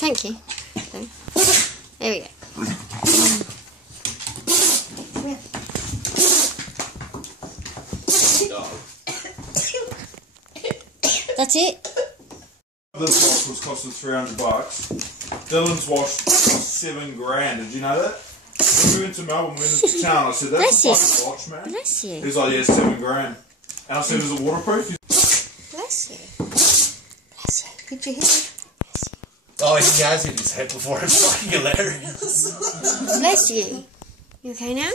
Thank you. There we go. That's it. This wash was costing $300. Dylan's wash cost $7,000. Did you know that? When we went to Melbourne, we went into town, I said, that's a fucking watch, man. Bless you. He's like, yeah, $7,000. And I said, is it waterproof? Bless you. Bless you. Could you hear me? Oh, he has hit his head before. It's fucking hilarious. Bless you. You okay now?